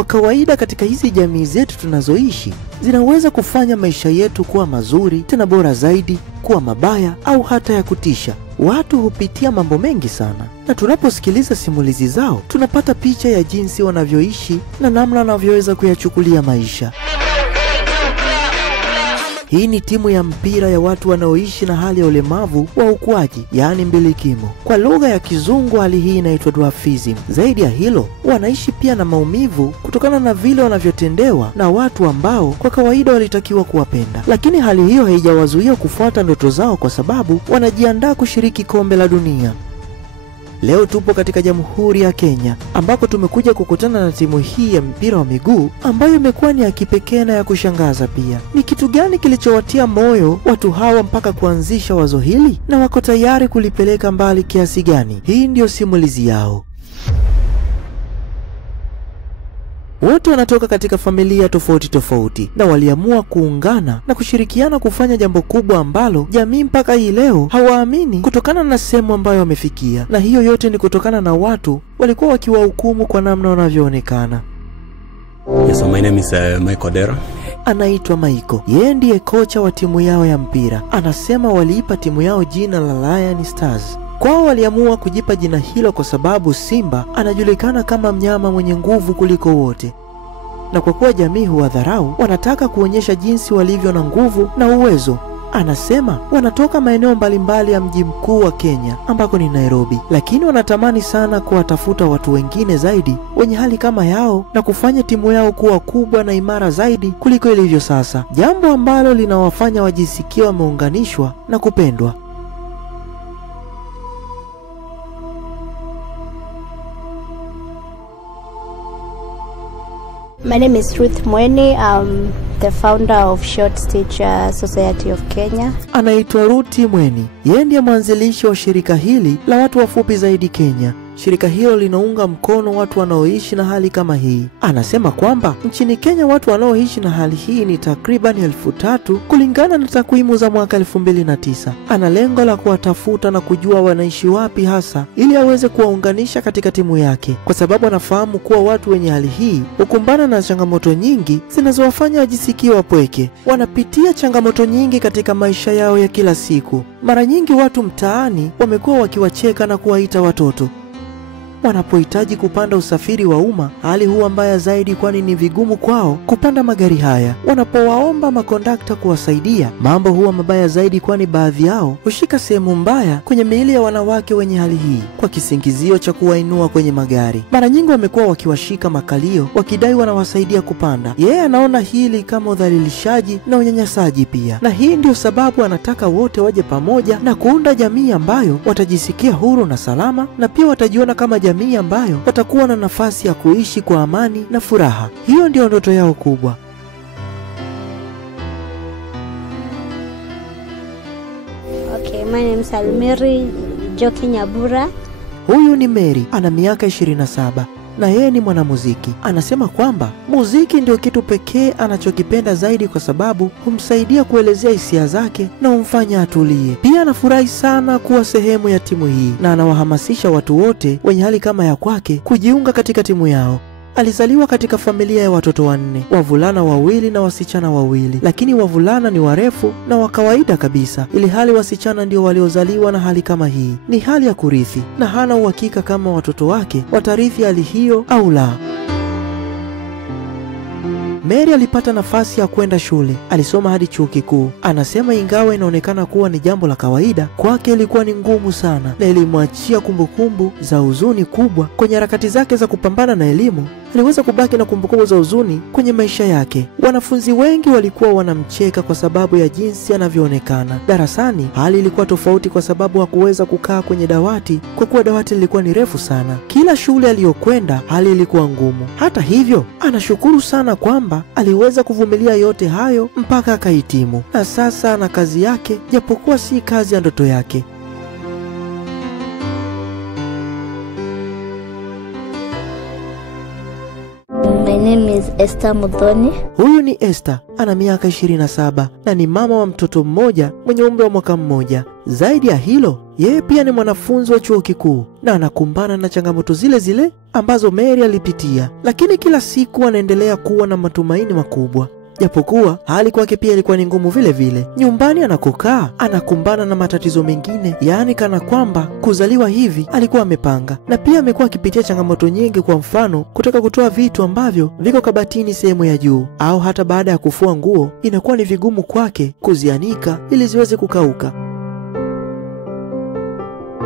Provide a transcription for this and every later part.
Kwa kawaida katika hizi jamii zetu tunazoishi, zinaweza kufanya maisha yetu kuwa mazuri, tena bora zaidi, kuwa mabaya au hata ya kutisha. Watu hupitia mambo mengi sana, na tunaposikiliza simulizi zao, tunapata picha ya jinsi wanavyoishi na namna wanavyoweza kuyachukulia maisha. Hii ni timu ya mpira ya watu wanaoishi na hali ya ulemavu wa ukuaji, yaani mbilikimo. Kwa lugha ya Kizungu hali hii inaitwa dwarfism. Zaidi ya hilo, wanaishi pia na maumivu kutokana na vile wanavyotendewa na watu ambao kwa kawaida walitakiwa kuwapenda. Lakini hali hiyo haijawazuia kufuata ndoto zao, kwa sababu wanajiandaa kushiriki kombe la dunia. Leo tupo katika Jamhuri ya Kenya, ambako tumekuja kukutana na timu hii ya mpira wa miguu ambayo imekuwa ni ya kipekee na ya kushangaza pia. Ni kitu gani kilichowatia moyo watu hawa mpaka kuanzisha wazo hili, na wako tayari kulipeleka mbali kiasi gani? Hii ndiyo simulizi yao. Wote wanatoka katika familia tofauti tofauti, na waliamua kuungana na kushirikiana kufanya jambo kubwa ambalo jamii mpaka hii leo hawaamini, kutokana na sehemu ambayo wamefikia. Na hiyo yote ni kutokana na watu walikuwa wakiwahukumu kwa namna wanavyoonekana. Yes, my name is Michael Dera. Anaitwa Michael. Yeye ndiye kocha wa timu yao ya mpira. Anasema waliipa timu yao jina la Lion Stars. Kwao waliamua kujipa jina hilo kwa sababu simba anajulikana kama mnyama mwenye nguvu kuliko wote. Na kwa kuwa jamii huwadharau, wanataka kuonyesha jinsi walivyo na nguvu na uwezo. Anasema wanatoka maeneo mbalimbali ya mji mkuu wa Kenya, ambako ni Nairobi, lakini wanatamani sana kuwatafuta watu wengine zaidi wenye hali kama yao na kufanya timu yao kuwa kubwa na imara zaidi kuliko ilivyo sasa, jambo ambalo linawafanya wajisikie wameunganishwa na kupendwa. My name is Ruth Mweni. I'm the founder of Short Stitch Society of Kenya. Anaitwa Ruth Mweni. Yeye ndiye mwanzilishi wa shirika hili la watu wafupi zaidi Kenya. Shirika hilo linaunga mkono watu wanaoishi na hali kama hii. Anasema kwamba nchini Kenya watu wanaoishi na hali hii ni takriban 3,000 kulingana na takwimu za mwaka 2009. Ana lengo la kuwatafuta na kujua wanaishi wapi hasa, ili aweze kuwaunganisha katika timu yake, kwa sababu anafahamu kuwa watu wenye hali hii hukumbana na changamoto nyingi zinazowafanya wajisikie wapweke. Wanapitia changamoto nyingi katika maisha yao ya kila siku. Mara nyingi watu mtaani wamekuwa wakiwacheka na kuwaita watoto. Wanapohitaji kupanda usafiri wa umma, hali huwa mbaya zaidi, kwani ni vigumu kwao kupanda magari haya. Wanapowaomba makondakta kuwasaidia, mambo huwa mabaya zaidi, kwani baadhi yao hushika sehemu mbaya kwenye miili ya wanawake wenye hali hii kwa kisingizio cha kuwainua kwenye magari. Mara nyingi wamekuwa wakiwashika makalio wakidai wanawasaidia kupanda. Yeye anaona hili kama udhalilishaji na unyanyasaji pia, na hii ndio sababu anataka wote waje pamoja na kuunda jamii ambayo watajisikia huru na salama, na pia watajiona kama jamii ambayo watakuwa na nafasi ya kuishi kwa amani na furaha. Hiyo ndio ndoto yao kubwa. Okay, my name is Almeri Joki Nyabura. Huyu ni Mary, ana miaka 27 na yeye ni mwanamuziki. Anasema kwamba muziki ndio kitu pekee anachokipenda zaidi, kwa sababu humsaidia kuelezea hisia zake na humfanya atulie. Pia anafurahi sana kuwa sehemu ya timu hii, na anawahamasisha watu wote wenye hali kama ya kwake kujiunga katika timu yao. Alizaliwa katika familia ya watoto 4, wavulana 2 na wasichana 2, lakini wavulana ni warefu na wa kawaida kabisa, ili hali wasichana ndio waliozaliwa na hali kama hii. Ni hali ya kurithi, na hana uhakika kama watoto wake watarithi hali hiyo au la. Mary alipata nafasi ya kwenda shule. Alisoma hadi chuo kikuu. Anasema ingawa inaonekana kuwa ni jambo la kawaida, kwake ilikuwa ni ngumu sana, na ilimwachia kumbukumbu za huzuni kubwa. Kwenye harakati zake za kupambana na elimu, aliweza kubaki na kumbukumbu za huzuni kwenye maisha yake. Wanafunzi wengi walikuwa wanamcheka kwa sababu ya jinsi anavyoonekana. Darasani hali ilikuwa tofauti, kwa sababu hakuweza kukaa kwenye dawati kwa kuwa dawati lilikuwa ni refu sana. Kila shule aliyokwenda hali ilikuwa ngumu. Hata hivyo, anashukuru sana kwamba aliweza kuvumilia yote hayo mpaka akahitimu, na sasa ana kazi yake, japokuwa si kazi ya ndoto yake. My name is Esther Muthoni. Huyu ni Esther, ana miaka 27 na ni mama wa mtoto mmoja mwenye umri wa mwaka mmoja. Zaidi ya hilo, yeye pia ni mwanafunzi wa chuo kikuu na anakumbana na changamoto zile zile ambazo Mary alipitia, lakini kila siku anaendelea kuwa na matumaini makubwa. Japokuwa hali kwake pia ilikuwa ni ngumu vile vile. Nyumbani anakokaa anakumbana na matatizo mengine, yaani kana kwamba kuzaliwa hivi alikuwa amepanga. Na pia amekuwa akipitia changamoto nyingi, kwa mfano kutaka kutoa vitu ambavyo viko kabatini sehemu ya juu, au hata baada ya kufua nguo inakuwa ni vigumu kwake kuzianika ili ziweze kukauka.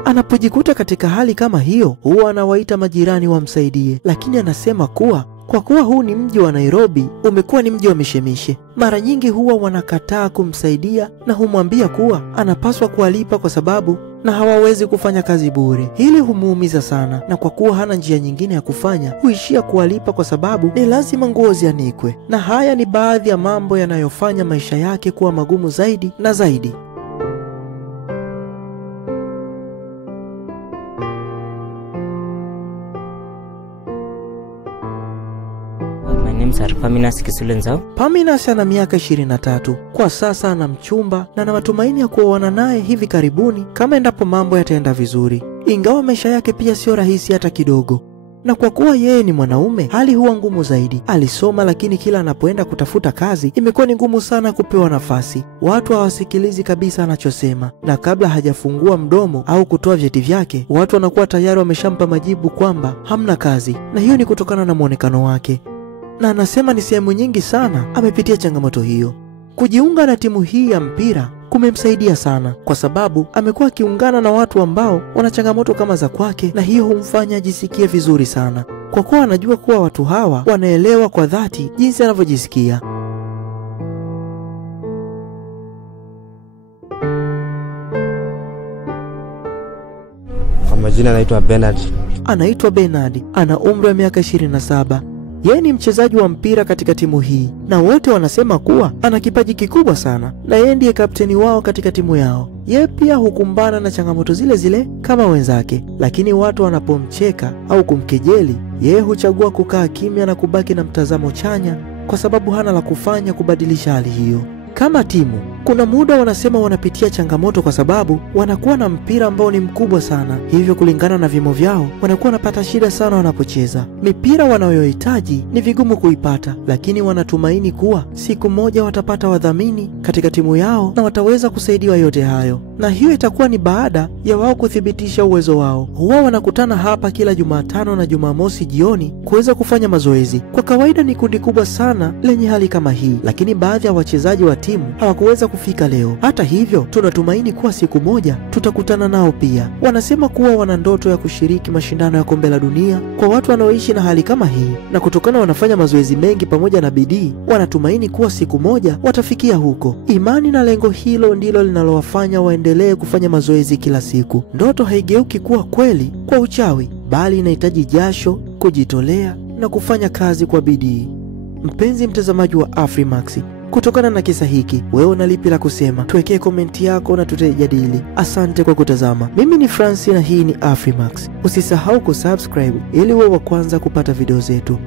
Anapojikuta katika hali kama hiyo, huwa anawaita majirani wamsaidie, lakini anasema kuwa kwa kuwa huu ni mji wa Nairobi, umekuwa ni mji wa mishemishe. Mara nyingi huwa wanakataa kumsaidia na humwambia kuwa anapaswa kuwalipa kwa sababu na hawawezi kufanya kazi bure. Hili humuumiza sana, na kwa kuwa hana njia nyingine ya kufanya, huishia kuwalipa kwa sababu ni lazima nguo zianikwe. Na haya ni baadhi ya mambo yanayofanya maisha yake kuwa magumu zaidi na zaidi. Paminas ana miaka 23. Kwa sasa ana mchumba na ana matumaini ya kuoana naye hivi karibuni kama endapo mambo yataenda vizuri. Ingawa maisha yake pia sio rahisi hata kidogo. Na kwa kuwa yeye ni mwanaume, hali huwa ngumu zaidi. Alisoma, lakini kila anapoenda kutafuta kazi imekuwa ni ngumu sana kupewa nafasi. Watu hawasikilizi kabisa anachosema, na kabla hajafungua mdomo au kutoa vyeti vyake, watu wanakuwa tayari wameshampa majibu kwamba hamna kazi, na hiyo ni kutokana na muonekano wake. Na anasema ni sehemu nyingi sana amepitia changamoto hiyo. Kujiunga na timu hii ya mpira kumemsaidia sana, kwa sababu amekuwa akiungana na watu ambao wana changamoto kama za kwake, na hiyo humfanya ajisikie vizuri sana, kwa kuwa anajua kuwa watu hawa wanaelewa kwa dhati jinsi anavyojisikia. Kwa majina anaitwa Bernard. Anaitwa Bernard, ana umri wa miaka 27. Yeye ni mchezaji wa mpira katika timu hii, na wote wanasema kuwa ana kipaji kikubwa sana, na yeye ndiye kapteni wao katika timu yao. Yeye pia hukumbana na changamoto zile zile kama wenzake, lakini watu wanapomcheka au kumkejeli, yeye huchagua kukaa kimya na kubaki na mtazamo chanya, kwa sababu hana la kufanya kubadilisha hali hiyo. Kama timu, kuna muda wanasema wanapitia changamoto kwa sababu wanakuwa na mpira ambao ni mkubwa sana, hivyo kulingana na vimo vyao wanakuwa wanapata shida sana wanapocheza. Mipira wanayohitaji ni vigumu kuipata, lakini wanatumaini kuwa siku moja watapata wadhamini katika timu yao na wataweza kusaidiwa yote hayo, na hiyo itakuwa ni baada ya wao kuthibitisha uwezo wao. Huwa wanakutana hapa kila Jumatano na Jumamosi jioni kuweza kufanya mazoezi. Kwa kawaida ni kundi kubwa sana lenye hali kama hii, lakini baadhi ya wachezaji wa timu hawakuweza kufika leo. Hata hivyo, tunatumaini kuwa siku moja tutakutana nao pia. Wanasema kuwa wana ndoto ya kushiriki mashindano ya kombe la dunia kwa watu wanaoishi na hali kama hii, na kutokana wanafanya mazoezi mengi pamoja na bidii, wanatumaini kuwa siku moja watafikia huko. Imani na lengo hilo ndilo linalowafanya waendelee kufanya mazoezi kila siku. Ndoto haigeuki kuwa kweli kwa uchawi, bali inahitaji jasho, kujitolea na kufanya kazi kwa bidii. Mpenzi mtazamaji wa Afrimax, kutokana na kisa hiki, wewe una lipi la kusema? Tuwekee komenti yako na tutajadili. Asante kwa kutazama. Mimi ni Francis na hii ni Afrimax. Usisahau kusubscribe ili uwe wa kwanza kupata video zetu.